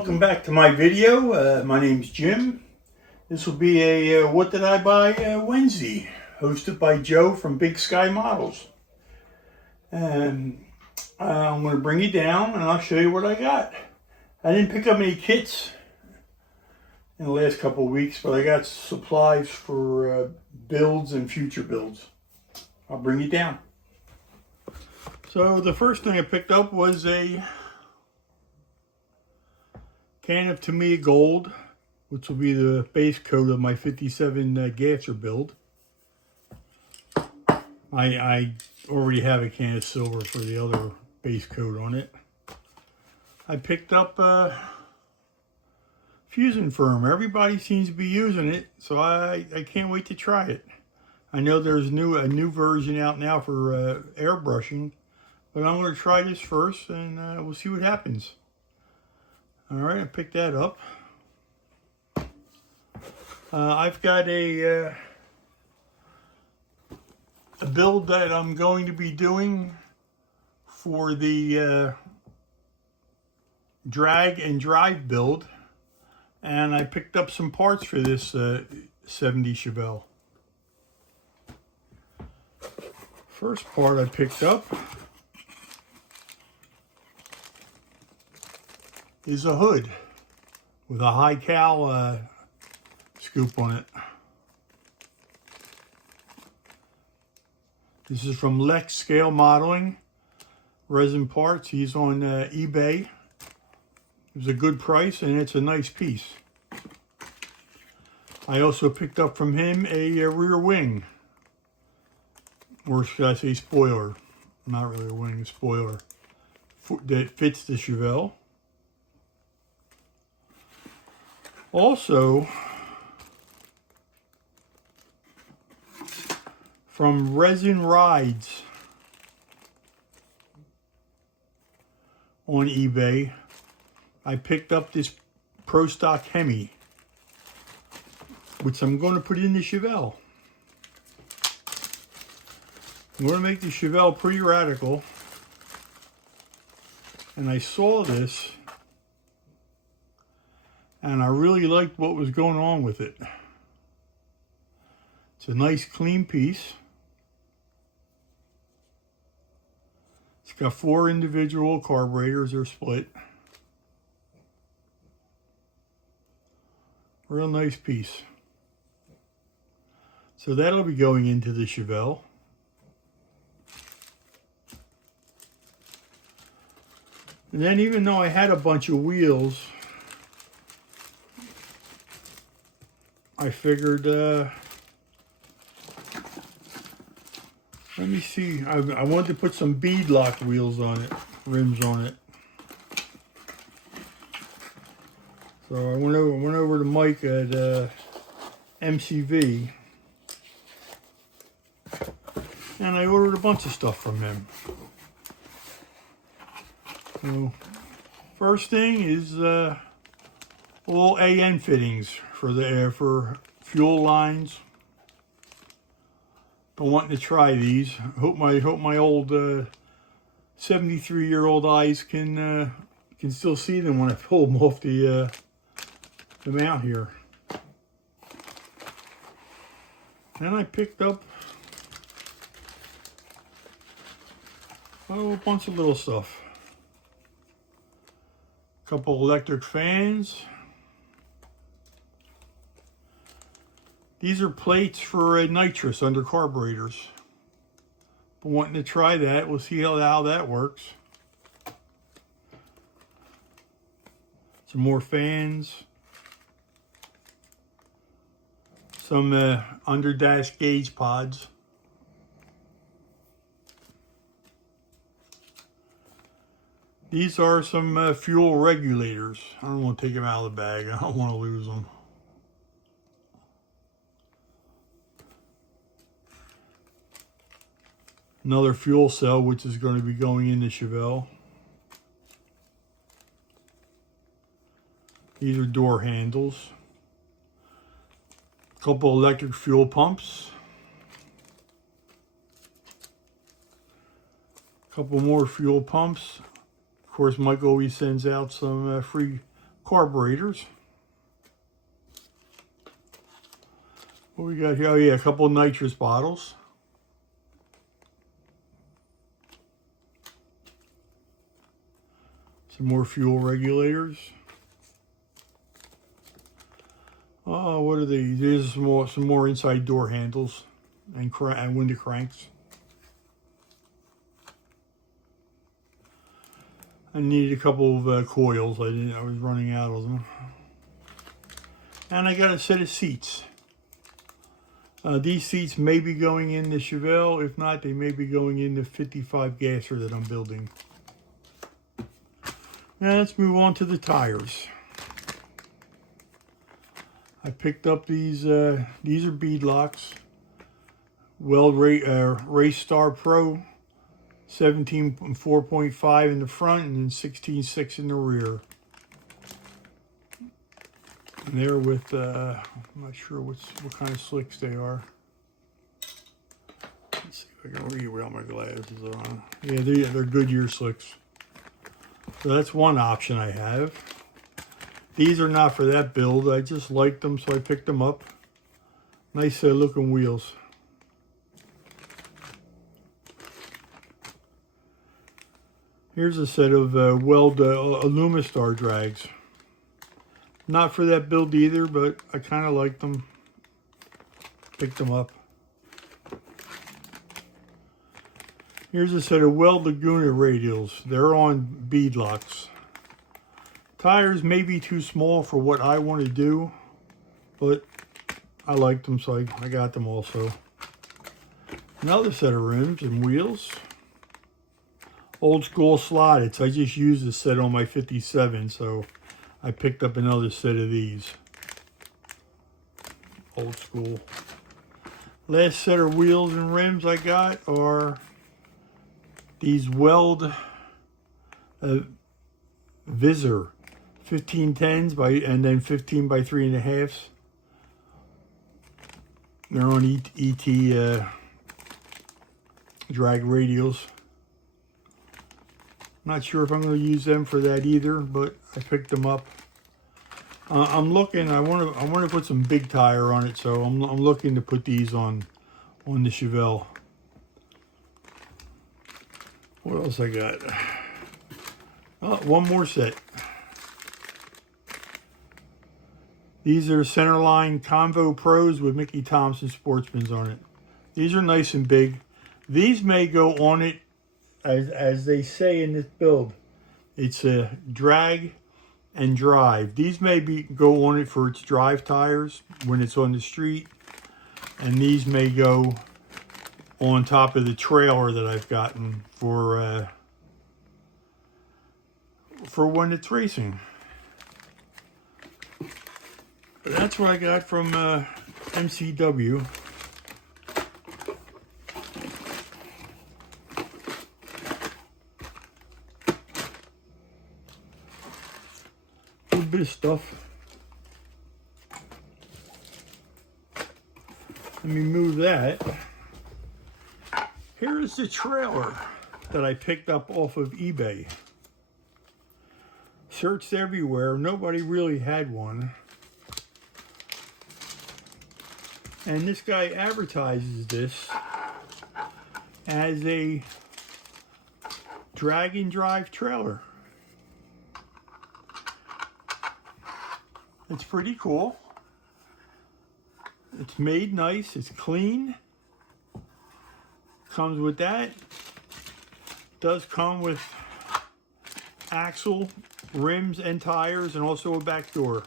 Welcome back to my video. My name's Jim. This will be a What Did I Buy Wednesday, hosted by Joe from Big Sky Models. And I'm going to bring you down and I'll show you what I got. I didn't pick up any kits in the last couple of weeks, but I got supplies for builds and future builds. I'll bring you down. So the first thing I picked up was a can of Tamiya Gold, which will be the base coat of my 57 Gatcher build. I already have a can of silver for the other base coat on it. I picked up Fusion Firm. Everybody seems to be using it, so I can't wait to try it. I know there's a new version out now for airbrushing, but I'm going to try this first and we'll see what happens. Alright, I picked that up. I've got a build that I'm going to be doing for the drag and drive build, and I picked up some parts for this 70 Chevelle. First part I picked up is a hood with a high cal scoop on it. This is from Lex Scale Modeling, resin parts. He's on eBay. It was a good price and it's a nice piece. I also picked up from him a rear wing, or should I say spoiler, not really a wing, a spoiler, that fits the Chevelle. Also, from Resin Rides on eBay, I picked up this Pro Stock Hemi, which I'm going to put in the Chevelle. I'm going to make the Chevelle pretty radical, and I saw this and I really liked what was going on with it. It's a nice clean piece. It's got 4 individual carburetors, they're split. Real nice piece. So that'll be going into the Chevelle. And then, even though I had a bunch of wheels, I figured, let me see, I wanted to put some bead lock wheels on it, rims on it. So I went over to Mike at MCV, and I ordered a bunch of stuff from him. So first thing is little AN fittings for fuel lines. Been wanting to try these. Hope my old 73-year-old eyes can still see them when I pull them off the mount here. Then I picked up a bunch of little stuff. A couple electric fans. These are plates for nitrous under carburetors. Been wanting to try that. We'll see how that works. Some more fans. Some under dash gauge pods. These are some fuel regulators. I don't want to take them out of the bag. I don't want to lose them. Another fuel cell, which is going to be going in the Chevelle. These are door handles. A couple electric fuel pumps. A couple more fuel pumps. Of course, Mike always sends out some free carburetors. What we got here? Oh yeah, a couple of nitrous bottles. Some more fuel regulators. Oh, what are these? There's some more inside door handles and window cranks. I needed a couple of coils. I was running out of them. And I got a set of seats. These seats may be going in the Chevelle. If not, they may be going in the 55 gasser that I'm building. Now let's move on to the tires. I picked up these are bead locks. Weld Race Star Pro, 17.4.5 in the front and then 16.6 in the rear. And they're with, I'm not sure what kind of slicks they are. Let's see if I can read without my glasses on. Yeah, they're Goodyear slicks. So that's one option I have. These are not for that build. I just liked them, so I picked them up. Nice looking wheels. Here's a set of Weld Alumistar drags. Not for that build either, but I kind of liked them. Picked them up. Here's a set of Weld Laguna radials. They're on bead locks. Tires may be too small for what I want to do, but I liked them, so I got them also. Another set of rims and wheels. Old school slotted. I just used a set on my 57, so I picked up another set of these. Old school. Last set of wheels and rims I got are these Weld Visor 1510s and then 15 by 3.5. They're on ET drag radials. Not sure if I'm going to use them for that either, but I picked them up. I'm looking. I want to put some big tire on it, so I'm looking to put these on the Chevelle. What else I got? Oh, one more set. These are Centerline Convo Pros with Mickey Thompson Sportsmans on it. These are nice and big. These may go on it, as they say in this build. It's a drag and drive. These may go on it for its drive tires when it's on the street. And these may go on top of the trailer that I've gotten for when it's racing. But that's what I got from MCW. A little bit of stuff. Let me move that. Here is the trailer that I picked up off of eBay. Searched everywhere, nobody really had one. And this guy advertises this as a drag and drive trailer. It's pretty cool. It's made nice, it's clean. Comes with that. Does come with axle, rims, and tires, and also a back door.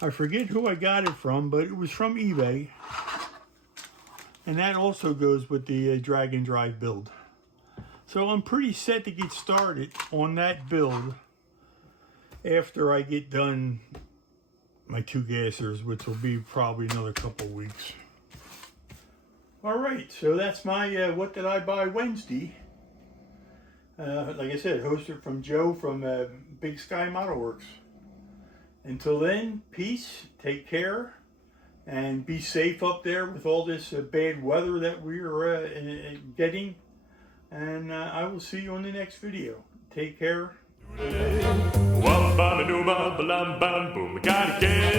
I forget who I got it from, but it was from eBay. And that also goes with the drag and drive build. So I'm pretty set to get started on that build after I get done my 2 gassers, which will be probably another couple of weeks. All right, so that's my What Did I Buy Wednesday. Like I said, hosted from Joe from Big Sky Model Works. Until then, peace, take care, and be safe up there with all this bad weather that we're getting. And I will see you on the next video. Take care. Wum bum a doo bum ba lum bum boom. I gotta get